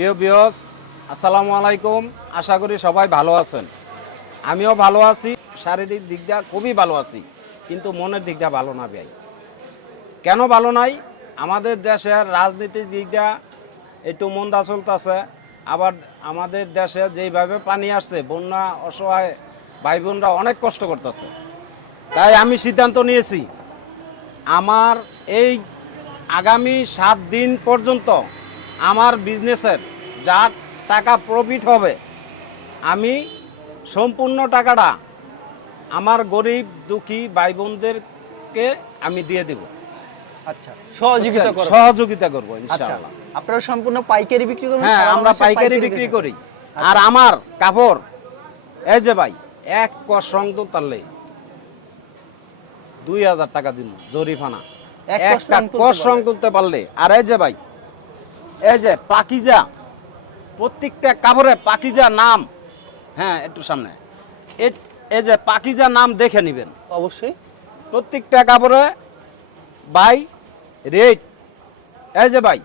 প্রিয় বিয়স আসসালামু আলাইকুম। আশা করি সবাই ভালো আছেন। আমিও ভালো আছি। শারীরিক দিক দিয়ে খুবই ভালো আছি, কিন্তু মনের দিক দিয়ে ভালো না ভাই। কেন ভালো নাই? আমাদের দেশের রাজনীতির দিক দিয়ে একটু মন্দা চলতেছে। আবার আমাদের দেশে যেইভাবে পানি আসছে, বন্যা, অসহায় ভাই বোনরা অনেক কষ্ট করতেছে। তাই আমি সিদ্ধান্ত নিয়েছি, আমার এই আগামী সাত দিন পর্যন্ত আমার বিজনেসের যা টাকা প্রফিট হবে। আমি সম্পূর্ণ টাকাটা আমার গরিব দুঃখী ভাই বোনদেরকে আমি দিয়ে দেব। আচ্ছা সহযোগিতা সহযোগিতা করব আচ্ছা ইনশাআল্লাহ। আপনারা সম্পূর্ণ পাইকারি বিক্রি করবেন হ্যাঁ আমরা পাইকারি বিক্রি করি। আর আমার কাপড় এই যে ভাই এক কস তো দুই হাজার টাকা দিন জরিফানা। একটা তুলতে পারলে। পারলে। আর এই যে ভাই এই যে পাকিজা প্রত্যেকটা কাপড়ে পাকিজা নাম। হ্যাঁ একটু সামনে। এ- এই যে পাকিজা নাম দেখে নেবেন। অবশ্যই। প্রত্যেকটা কাপড়ে বাই রেট। এই যে ভাই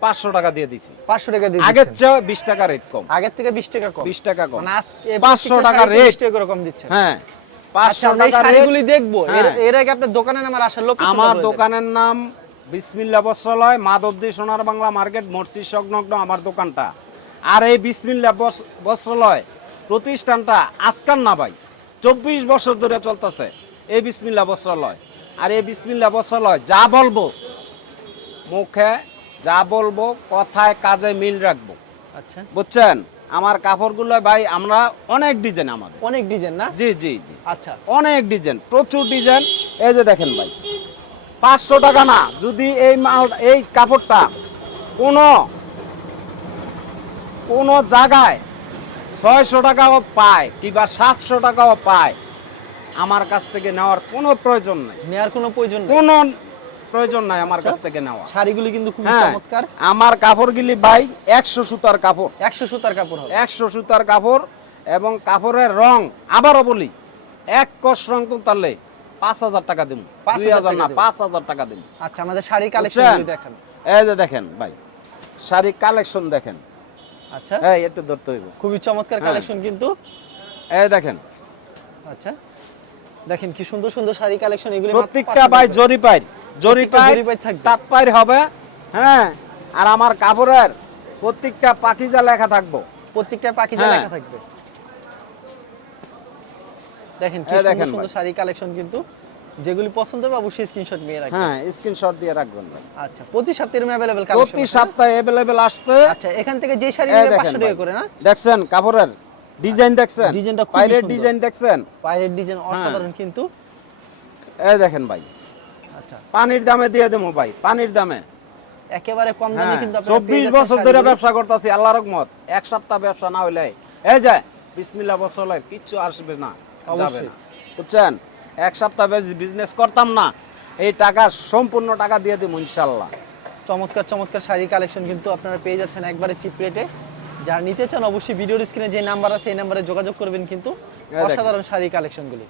পাঁচশো টাকা দিয়ে দিছি। পাঁচশো টাকা দিয়ে আগের চেয়ে বিশ টাকা রেট কম। আগের থেকে বিশ টাকা কম। বিশ টাকা কম। মানে আজকে 500 টাকা শাড়িতে rate। 20 টাকা করে কম দিচ্ছেন। হ্যাঁ আচ্ছা পাঁচশো টাকা শাড়িগুলি দেখব। এর হ্যাঁ। এর আগে আপনার দোকানের নাম আর আসার লোক আমার দোকানের নাম বিসমিল্লা বস্ত্রালয় মাধবদী সোনার বাংলা মার্কেট মসজিদ সংলগ্ন আমার দোকানটা। আর এই বিসমিল্লা বস- বস্ত্রালয় প্রতিষ্ঠানটা আজকাল না ভাই চব্বিশ বছর ধরে চলতেছে এই বিসমিল্লা বস্ত্রালয়। আর এই বিসমিল্লা বস্ত্রালয় যা বলব মুখে যা বলব কথায় কাজে মিল রাখব। আচ্ছা। বুঝছেন? আমার কাপড়গুলো ভাই আমরা অনেক ডিজাইন আমাদের। অনেক ডিজাইন না? জি জি জি। আচ্ছা। অনেক ডিজাইন প্রচুর ডিজাইন। এই যে দেখেন ভাই পাঁচশো টাকা না। যদি এই মাল এই কাপড়টা কোনো কোনো জায়গায় ছয়শো টাকাও পায় কিংবা সাতশো টাকাও পায় আমার কাছ থেকে নেওয়ার কোনো প্রয়োজন নাই। নেওয়ার কোনো প্রয়োজন কোনো প্রয়োজন নাই আমার কাছ থেকে নেওয়া। শাড়িগুলি কিন্তু খুব হ্যাঁ চমৎকার। আমার কাপড়গুলি ভাই একশো সুতার কাপড়। একশো সুতার কাপড় হবে। একশো সুতার কাপড় এবং কাপড়ের রং আবারও বলি এক কষ রং তো তাহলে পাঁচ হাজার টাকা দিব পাঁচ হাজার না পাঁচ হাজার টাকা দিব আচ্ছা আমাদের শাড়ির কালেকশন? দেখান। এই যে দেখেন ভাই শাড়ি কালেকশন দেখেন। আচ্ছা। এই একটু ধরতে হইব। খুবই চমৎকার হ্যাঁ। কালেকশন কিন্তু। এই দেখেন। আচ্ছা। দেখেন কি সুন্দর সুন্দর শাড়ি কালেকশন এগুলি প্রত্যেকটা ভাই। জরি পাই জরি পাই পাই হবে হ্যাঁ। আর আমার কাপড়ের প্রত্যেকটা পাখিজা লেখা থাকব। প্রত্যেকটা পাখি হ্যাঁ। লেখা থাকবে। দেখেন কি সুন্দর সুন্দর শাড়ি কালেকশন কিন্তু। যেগুলি পছন্দ হবে অবশ্যই স্ক্রিনশট নিয়ে রাখবেন। হ্যাঁ স্ক্রিনশট দিয়ে রাখবেন আচ্ছা প্রতি সপ্তাহে এরকম অ্যাভেলেবল প্রতি সপ্তাহে আসতে আচ্ছা এখান থেকে যে শাড়ি এই 500 টাকা করে না? দেখছেন কাপড়ের ডিজাইন দেখছেন? ডিজাইনটা বাইরের ডিজাইন দেখছেন? পায়ের ডিজাইন হ্যাঁ। অসাধারণ কিন্তু। এই দেখেন ভাই। আচ্ছা। পানির দামে দিয়ে দেবো ভাই পানির দামে। একেবারে কম দামে হ্যাঁ, কিন্তু চব্বিশ বছর ধরে ব্যবসা করতেছি আল্লাহ রকমত এক সপ্তাহ ব্যবসা না হইলে। এই যে বিসমিল্লা বছর কিচ্ছু আসবে না। যাবে বুঝছেন? এক সপ্তাহ বিজনেস করতাম না। এই টাকা সম্পূর্ণ টাকা দিয়ে দেবো ইনশাল্লাহ। চমৎকার চমৎকার শাড়ি কালেকশন কিন্তু আপনারা পেয়ে যাচ্ছেন একবারে চিপ রেটে যারা নিতে চান অবশ্যই ভিডিওর স্ক্রিনে যে নাম্বার আছে এই নাম্বারে যোগাযোগ করবেন কিন্তু অসাধারণ শাড়ি কালেকশনগুলি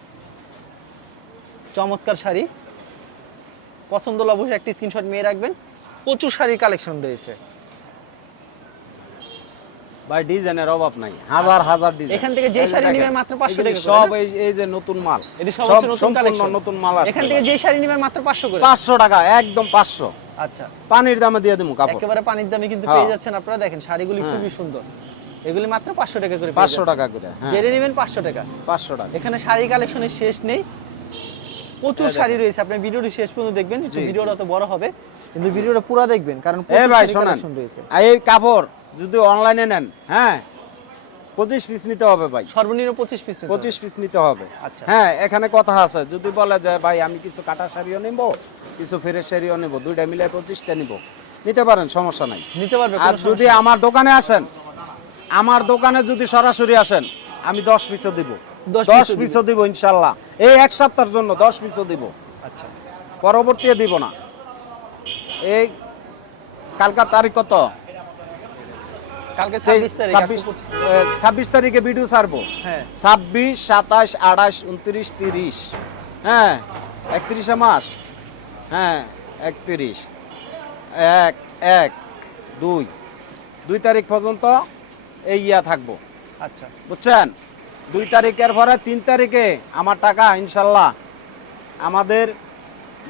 চমৎকার শাড়ি। পছন্দ হলে অবশ্যই একটি স্ক্রিনশট নিয়ে রাখবেন। প্রচুর শাড়ির কালেকশন রয়েছে। ভাই ডিজাইনের অভাব নাই। হাজার হাজার ডিজাইন। এখান থেকে যে শাড়ি নিবে মাত্র 500 টাকা করে, সব এই এই যে নতুন মাল। এটি সব হচ্ছে নতুন কালেকশন নতুন মাল আসছে। এখান থেকে যে শাড়ি নিবে মাত্র 500 করে। পাঁচশো টাকা একদম পাঁচশো। আচ্ছা। পানির দামে দিয়ে দেবো কাপড়। একেবারে পানির দামে কিন্তু হ্যাঁ। পেয়ে যাচ্ছেন আপনারা। দেখেন শাড়িগুলি হ্যাঁ। খুবই সুন্দর। এগুলি মাত্র 500 টাকা করে পেয়ে পাঁচশো যাচ্ছেন। টাকা করে হ্যাঁ। জেনে নেবেন 500 টাকা। পাঁচশো টাকা। এখানে শাড়ি কালেকশনের শেষ নেই। প্রচুর শাড়ি রয়েছে। আপনি ভিডিওটি শেষ পর্যন্ত দেখবেন। ভিডিওটা তো বড় হবে। কিন্তু ভিডিওটা পুরো দেখবেন কারণ প্রচুর শাড়ি কালেকশন রয়েছে। এই কাপড় যদি অনলাইনে নেন হ্যাঁ? পঁচিশ পিস নিতে হবে ভাই। সর্বনিম্ন 25 পিস পঁচিশ পিস নিতে হবে। আচ্ছা। হ্যাঁ এখানে কথা আছে যদি বলে যে ভাই আমি কিছু কাটা শাড়িও নিব কিছু ফেরের শাড়িও নিব দুইটা মিলে পঁচিশটা নিব। নিতে পারেন সমস্যা নাই। নিতে পারবে আর যদি আমার দোকানে আসেন আমার দোকানে যদি সরাসরি আসেন আমি দশ পিসও দিব। 10 দশ পিসও পিসও দিব ইনশাল্লাহ। এই এক সপ্তাহের জন্য দশ পিসও দিব। আচ্ছা। পরবর্তীতে দিব না। এই কালকার তারিখ কত? কালকে 26 তারিখ ছাব্বিশ আজকে পঁচিশ। ছাব্বিশ তারিখে ভিডিও ছাড়বো। হ্যাঁ। ছাব্বিশ সাতাশ আঠাশ উনত্রিশ তিরিশ। হ্যাঁ একত্রিশে মাস হ্যাঁ একত্রিশ। এক এক দুই। দুই তারিখ পর্যন্ত এই ইয়া থাকব। আচ্ছা। বুঝছেন? দুই তারিখের পরে তিন তারিখে আমার টাকা ইনশাল্লাহ আমাদের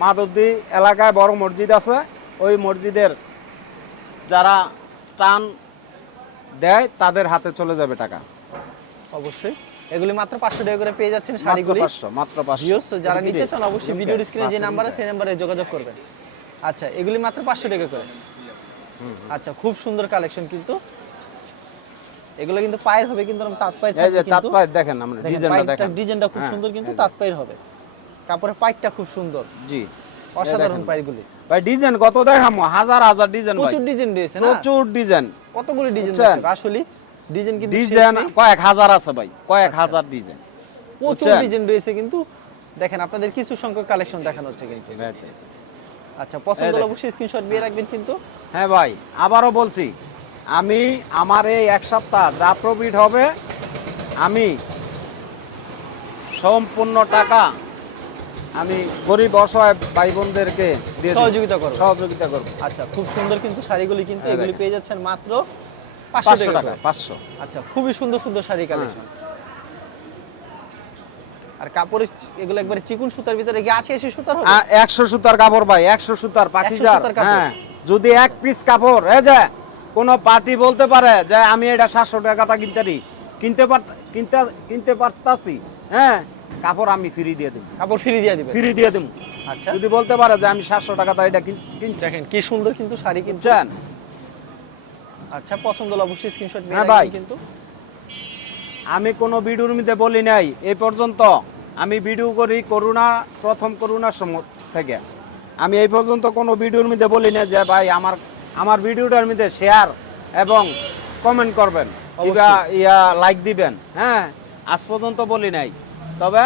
মাধবদী এলাকায় বড় মসজিদ আছে। ওই মসজিদের যারা টান দেয় তাদের হাতে চলে যাবে টাকা। অবশ্যই। এগুলি মাত্র পাঁচশো টাকা করে পেয়ে যাচ্ছেন শাড়িগুলি। পাঁচশো মাত্র পাঁচশো। যারা নিতে চান অবশ্যই ভিডিওর স্ক্রিনে যে নাম্বার আছে সেই নাম্বারে যোগাযোগ করবেন। আচ্ছা এগুলি মাত্র পাঁচশো টাকা করে। আচ্ছা খুব সুন্দর কালেকশন কিন্তু। এগুলো কিন্তু পায়ের হবে কিন্তু তাঁত পায়ের এই যে তাঁত পায়ের দেখেন আমরা ডিজাইনটা দেখেন। ডিজাইনটা খুব হ্যাঁ, সুন্দর কিন্তু এই যে। তাঁত পায়ের হবে। কাপড়ের পাইটটা খুব সুন্দর। জি। অসাধারণ পাইগুলি ভাই ডিজাইন কত দেখামো? হাজার হাজার ডিজাইন প্রচুর ডিজাইন রয়েছে না? প্রচুর ডিজাইন কতগুলি ডিজাইন আসলে ডিজাইন কিন্তু ডিজাইন কয়েক হাজার আছে ভাই কয়েক হাজার ডিজাইন প্রচুর ডিজাইন রয়েছে কিন্তু দেখেন আপনাদের কিছু সংখ্যক কালেকশন দেখানো হচ্ছে কিন্তু। আচ্ছা পছন্দ হলে অবশ্যই স্ক্রিনশট দিয়ে রাখবেন কিন্তু। হ্যাঁ ভাই আবারও বলছি আমি আমার এই এক সপ্তাহ যা প্রফিট হবে আমি সম্পূর্ণ টাকা আমি গরিব অসহায় ভাই বোনদেরকে সহযোগিতা করবেন। সহযোগিতা করব। আচ্ছা খুব সুন্দর কিন্তু শাড়িগুলি কিন্তু হ্যাঁ, এগুলি পেয়ে যাচ্ছেন মাত্র পাঁচশো টাকা পাঁচশো। আচ্ছা খুবই সুন্দর সুন্দর শাড়ি কালেকশন। আর কাপড়ের চি- এগুলো একবারে চিকুন সুতার ভিতরে গিয়ে আছে এসে সুতার হবে? সুতার কাপড় ভাই একশো সুতার পাখিজার সুতার কাপড়। হ্যাঁ। যদি এক পিস কাপড় এই যে কোনো পার্টি বলতে পারে যে আমি এটা সাতশো টাকাটা কিনতে পারি কিনতে পার কিনতে কিনতে পারতাছি হ্যাঁ। কাপড় আমি ফ্রি দিয়ে দেবো। কাপড় ফ্রি দিয়ে দিবেন? ফ্রি দিয়ে দেবো। আচ্ছা। যদি বলতে পারে যে আমি সাতশো টাকাটা এটা কিনছি কিনছি। দেখেন কি সুন্দর কিন্তু শাড়ি কিনছেন আচ্ছা পছন্দ হলে অবশ্যই স্ক্রিনশট নিয়ে হ্যাঁ ভাই। কিন্তু। আমি কোনো ভিডিওর মধ্যে বলি নাই। এই পর্যন্ত আমি ভিডিও করি করোনা প্রথম করোনার সময় থেকে। আমি এই পর্যন্ত কোনো ভিডিওর মধ্যে বলি না যে ভাই আমার আমার ভিডিওটার মধ্যে শেয়ার এবং কমেন্ট করবেন। ইয়া লাইক দিবেন। হ্যাঁ আজ পর্যন্ত বলি নাই। তবে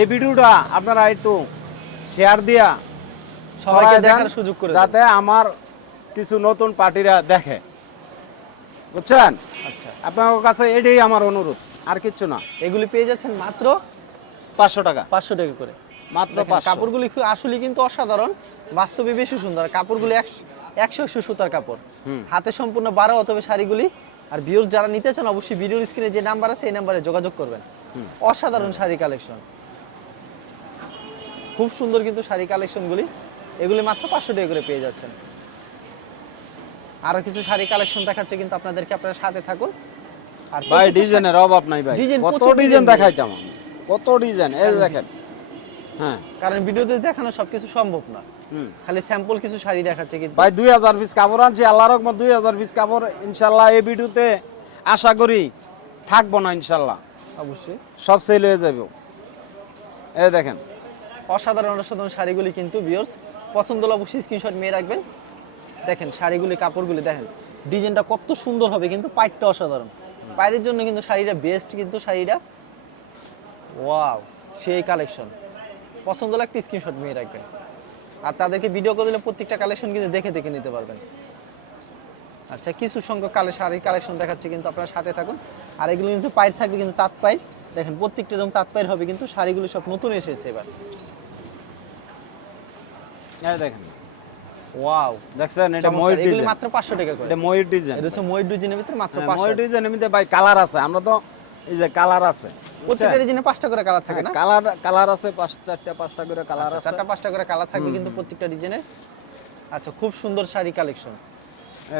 এই ভিডিওটা আপনারা একটু শেয়ার দিয়া সবাইকে দেখার সুযোগ করে যাতে আমার কিছু নতুন পার্টিরা দেখে। বুঝছেন? আচ্ছা। আপনার কাছে এটাই আমার অনুরোধ আর কিচ্ছু না। এগুলি পেয়ে যাচ্ছেন মাত্র পাঁচশো টাকা। পাঁচশো টাকা করে। মাত্র কাপড়গুলি আসলে কিন্তু অসাধারণ বাস্তবে বেশি সুন্দর। কাপড়গুলি একশো একশো সুতার কাপড়। হাতে সম্পূর্ণ বারো অথবা শাড়িগুলি। আর ভিউর যারা নিতে চান অবশ্যই ভিডিওর স্ক্রিনে যে নাম্বার আছে এই নাম্বারে যোগাযোগ করবেন। অসাধারণ শাড়ি কালেকশন। খুব সুন্দর কিন্তু শাড়ি কালেকশনগুলি। এগুলি মাত্র পাঁচশো টাকা করে পেয়ে যাচ্ছেন। আরও কিছু শাড়ি কালেকশন দেখাচ্ছে কিন্তু আপনাদেরকে আপনারা সাথে থাকুন। আর ভাই ডিজাইনের অভাব নাই ভাই। কত ডিজাইন দেখাইতাম কত ডিজাইন? এই দেখেন। হ্যাঁ। কারণ ভিডিওতে দেখানো সবকিছু সম্ভব না। খালি স্যাম্পল কিছু শাড়ি দেখাচ্ছে কিন্তু ভাই দুই হাজার পিস কাপড় আনছি। আল্লাহ রকম দুই হাজার পিস কাপড় ইনশাল্লাহ এই ভিডিওতে আশা করি থাকব না ইনশাল্লাহ। অবশ্যই। সব সেল হয়ে যাবে। এই দেখেন। অসাধারণ অসাধারণ শাড়িগুলি কিন্তু বিয়র্স পছন্দ হলে অবশ্যই স্ক্রিনশট নিয়ে রাখবেন। দেখেন শাড়িগুলি কাপড়গুলি দেখেন। ডিজাইনটা কত সুন্দর হবে কিন্তু পাইটটা অসাধারণ। পায়ের জন্য কিন্তু শাড়িটা বেস্ট কিন্তু শাড়িটা। ওয়াও সেই কালেকশন পছন্দ হলে একটা স্ক্রিনশট নিয়ে রাখবেন। আর তাদেরকে ভিডিও করে দিলে প্রত্যেকটা কালেকশন কিন্তু দেখে দেখে নিতে পারবেন। আচ্ছা কিছু সংখ্যক কালে শাড়ির কালেকশন দেখাচ্ছে কিন্তু আপনারা সাথে থাকুন। আর এগুলো কিন্তু পায়ের থাকবে কিন্তু তাঁত পায়ের। দেখেন প্রত্যেকটা এরকম তাঁত পায়ের হবে কিন্তু শাড়িগুলো সব নতুন এসেছে এবার। দেখেন। ওয়াও দেখছেন? এটা ময়ূর এগুলি ডিজাইন মাত্র পাঁচশো টাকা করে। এটা ময়ূর ডিজাইন এটা হচ্ছে ময়ূর ডিজাইনের ভিতরে মাত্র হ্যাঁ, পাঁচশো। ময়ূর ডিজাইনের মধ্যে ভাই কালার আছে। আমরা তো এই যে কালার আছে প্রত্যেকটা ডিজাইনে পাঁচটা করে কালার থাকে না? কালার কালার আছে পাঁচ চারটা পাঁচটা করে কালার আচ্ছা, আছে। চারটা পাঁচটা করে কালার থাকবে কিন্তু প্রত্যেকটা আচ্ছা খুব সুন্দর শাড়ি কালেকশন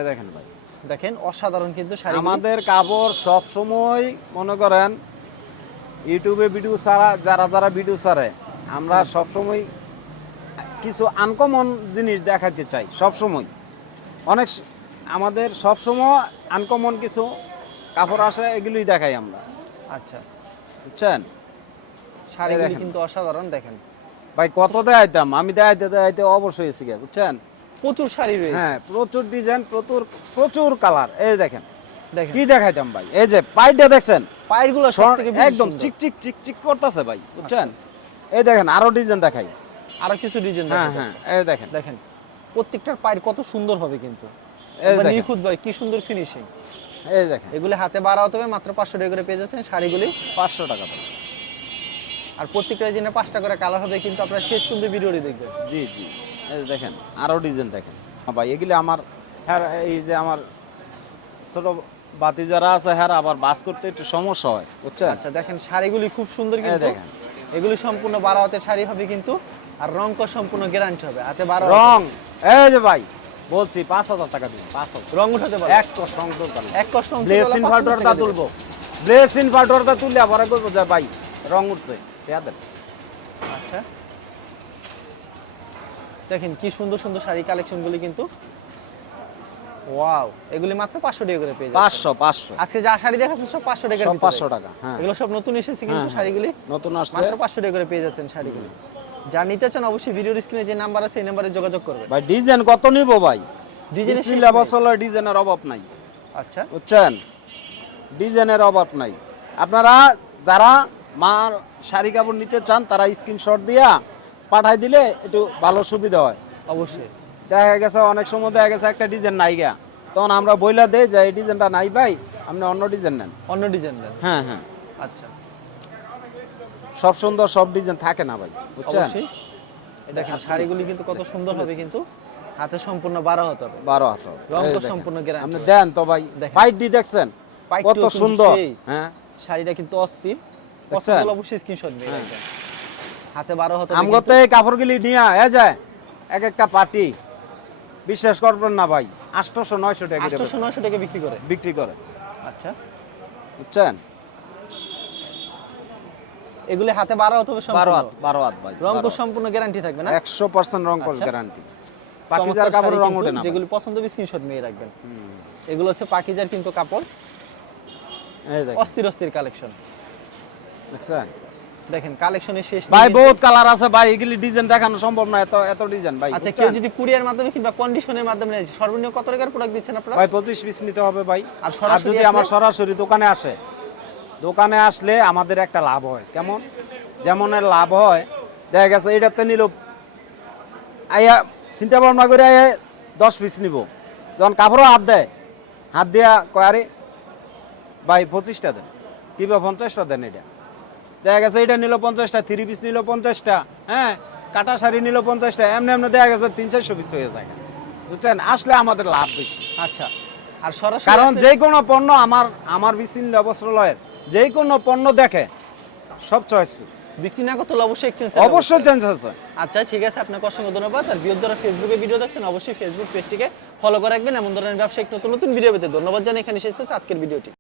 দেখেন ভাই। দেখেন অসাধারণ কিন্তু শাড়ি। আমাদের কাপড় সব সময় মনে করেন ইউটিউবে ভিডিও ছাড়া যারা যারা ভিডিও ছাড়ে আমরা সব সময় কিছু আনকমন জিনিস দেখাতে চাই সব সময় অনেক আমাদের সব সময় আনকমন কিছু কাপড় আসে এগুলোই দেখাই আমরা। আচ্ছা। বুঝছেন? শাড়িগুলি কিন্তু অসাধারণ দেখেন। ভাই কত দেখাইতাম? আমি দেখাইতে দেখাইতে অবশ্যই এসে গিয়ে বুঝছেন? প্রচুর শাড়ি রয়েছে। হ্যাঁ প্রচুর ডিজাইন প্রচুর প্রচুর কালার এই দেখেন দেখেন। কি দেখাইতাম ভাই? এই যে দেখছেন? পায়েরগুলো সব থেকে একদম চিক চিক চিক চিক করতেছে ভাই বুঝছেন? এই দেখেন আরও ডিজাইন দেখাই। আরও কিছু ডিজাইন হ্যাঁ হ্যাঁ এই দেখেন। দেখেন প্রত্যেকটার পায়ের কত সুন্দর হবে কিন্তু। নিখুঁত ভাই কি সুন্দর ফিনিশিং এই দেখেন। এগুলি হাতে বাড়া হতে হবে মাত্র পাঁচশো টাকা করে পেয়ে যাচ্ছেন শাড়িগুলি পাঁচশো টাকা দাম আর প্রত্যেকটা ডিজাইনে পাঁচটা করে কালার হবে কিন্তু আপনারা শেষ পর্যন্ত ভিডিওটি দেখবেন। জি জি। এই যে দেখেন আরও ডিজাইন দেখেন। হ্যাঁ ভাই এগুলি আমার হ্যাঁ এই যে আমার ছোট বাতি যারা আছে হ্যাঁ আবার বাস করতে একটু সমস্যা হয় বুঝছেন? আচ্ছা দেখেন শাড়িগুলি খুব সুন্দর কিন্তু। দেখেন। এগুলি সম্পূর্ণ বারো হাতের শাড়ি হবে কিন্তু আর রং কর সম্পূর্ণ গ্যারান্টি হবে হাতে বারো রং এই যে ভাই বলছি পাঁচ হাজার টাকা দিন পাঁচ হাজার। রং উঠাতে পারবে এক কষ্ট রং নেই। এক কষ্ট ব্লেস ইনভার্টারটা তুলবো। ব্লেস ইনভার্টারটা তুললে আবার করব যে ভাই রং উঠছে দেন। আচ্ছা। দেখেন কি সুন্দর সুন্দর শাড়ি কালেকশনগুলি কিন্তু। ওয়াও এগুলি মাত্র পাঁচশো টাকা করে পেয়ে যাবেন পাঁচশো পাঁচশো। আজকে যা শাড়ি দেখাচ্ছে সব পাঁচশো টাকার সব ভিতরে। পাঁচশো টাকা হ্যাঁ। এগুলো সব নতুন এসেছে কিন্তু হ্যাঁ, হ্যাঁ। শাড়িগুলি নতুন আসছে। মাত্র পাঁচশো টাকা করে পেয়ে যাচ্ছেন শাড়িগুলি। যা নিতে চান অবশ্যই ভিডিওর স্ক্রিনে যে নাম্বার আছে এই নাম্বারে যোগাযোগ করবেন। ভাই ডিজাইন কত নিব ভাই? শেষ বিসমিল্লাহ ডিজাইনের অভাব নাই। আচ্ছা। বুঝছেন? ডিজাইনের অভাব নাই। আপনারা যারা মার শাড়ি কাপড় নিতে চান তারা স্ক্রিনশট দিয়া পাঠাই দিলে একটু ভালো সুবিধা হয়। অবশ্যই। দেখা গেছে অনেক সময় দেখা গেছে একটা ডিজাইন নাই গা। তখন আমরা বইলা দেই যে এই ডিজাইনটা নাই ভাই আপনি অন্য ডিজাইন নেন। অন্য ডিজাইন দেন হ্যাঁ হ্যাঁ। আচ্ছা। সব সুন্দর সব ডিজাইন থাকে না ভাই বুঝছেন? দেখেন শাড়িগুলি কিন্তু কত সুন্দর হবে কিন্তু। হাতে সম্পূর্ণ বারো হতে হবে। বারো হাত রং তো সম্পূর্ণ guarantee। আপনি দেন তো ভাই। ফাইট ডি দেখছেন। কত সুন্দর। হ্যাঁ। শাড়িটা কিন্তু অস্থির? পছন্দ হলে অবশ্যই স্ক্রিনশট নিয়ে হ্যাঁ। রাখবেন হাতে বারো হতে আমগতে কাপড়গুলি নিয়া এ যায় এক একটা পার্টি বিশ্বাস করবেন না ভাই আটশোশো নয়শো টাকা আটশোশো নয়শো টাকা বিক্রি করে? বিক্রি করে। আচ্ছা। বুঝছেন? এগুলি হাতে বারো হতে বারো হাত বারো হাত ভাই রং সম্পূর্ণ গ্যারান্টি থাকবে না? একশো পার্সেন্ট রং আচ্ছা। গ্যারান্টি পাকিজার কাপড় রং ওঠে না। যেগুলি পছন্দ হবে স্ক্রিনশট নিয়ে রাখবেন। এগুলো হচ্ছে পাকিজার কিন্তু কাপড়। অস্থির অস্থির কালেকশন দেখছেন? দেখেন কালেকশনের শেষ ভাই বহুত কালার আছে ভাই এগুলি ডিজাইন দেখানো সম্ভব না এত এত ডিজাইন ভাই। আচ্ছা কেউ যদি কুরিয়ার মাধ্যমে কিংবা কন্ডিশনের মাধ্যমে নেয়, সর্বনিম্ন কত টাকার প্রোডাক্ট দিচ্ছেন আপনারা? ভাই পঁচিশ পিস নিতে হবে ভাই। আর আর সরাসরি যদি আমার সরাসরি দোকানে আসে দোকানে আসলে আমাদের একটা লাভ হয়। কেমন? যেমনের লাভ হয় দেখা গেছে এটাতে নিল আইয়া চিন্তা ভাবনা করে আইয়া দশ পিস নিব। যখন কাপড়ও হাত দেয় হাত দিয়া কয় আরে ভাই পঁচিশটা দেন কিংবা পঞ্চাশটা দেন এটা। দেখা গেছে এটা নিল পঞ্চাশটা থ্রি পিস নিল পঞ্চাশটা হ্যাঁ? কাটা শাড়ি নিল পঞ্চাশটা এমনি এমনি দেখা গেছে তিন চারশো পিস হয়ে যায়। বুঝছেন? আসলে আমাদের লাভ বেশি। আচ্ছা। আর সরাসরি কারণ যে কোনো পণ্য আমার আমার বিচ্ছিন্ন বস্ত্রালয়ের যে কোনো পণ্য দেখে সব চয়েস বিক্রি না করতে অবশ্যই এক্সচেঞ্জ অবশ্যই চেঞ্জ আছে। আচ্ছা ঠিক আছে আপনাকে অসংখ্য ধন্যবাদ। আর বিয়োগ যারা ফেসবুকে ভিডিও দেখছেন অবশ্যই ফেসবুক পেজটিকে ফলো করে রাখবেন। এমন ধরনের ব্যবসায়িক নতুন নতুন ভিডিও পেতে ধন্যবাদ জানাই। এখানে শেষ করছি আজকের ভিডিওটি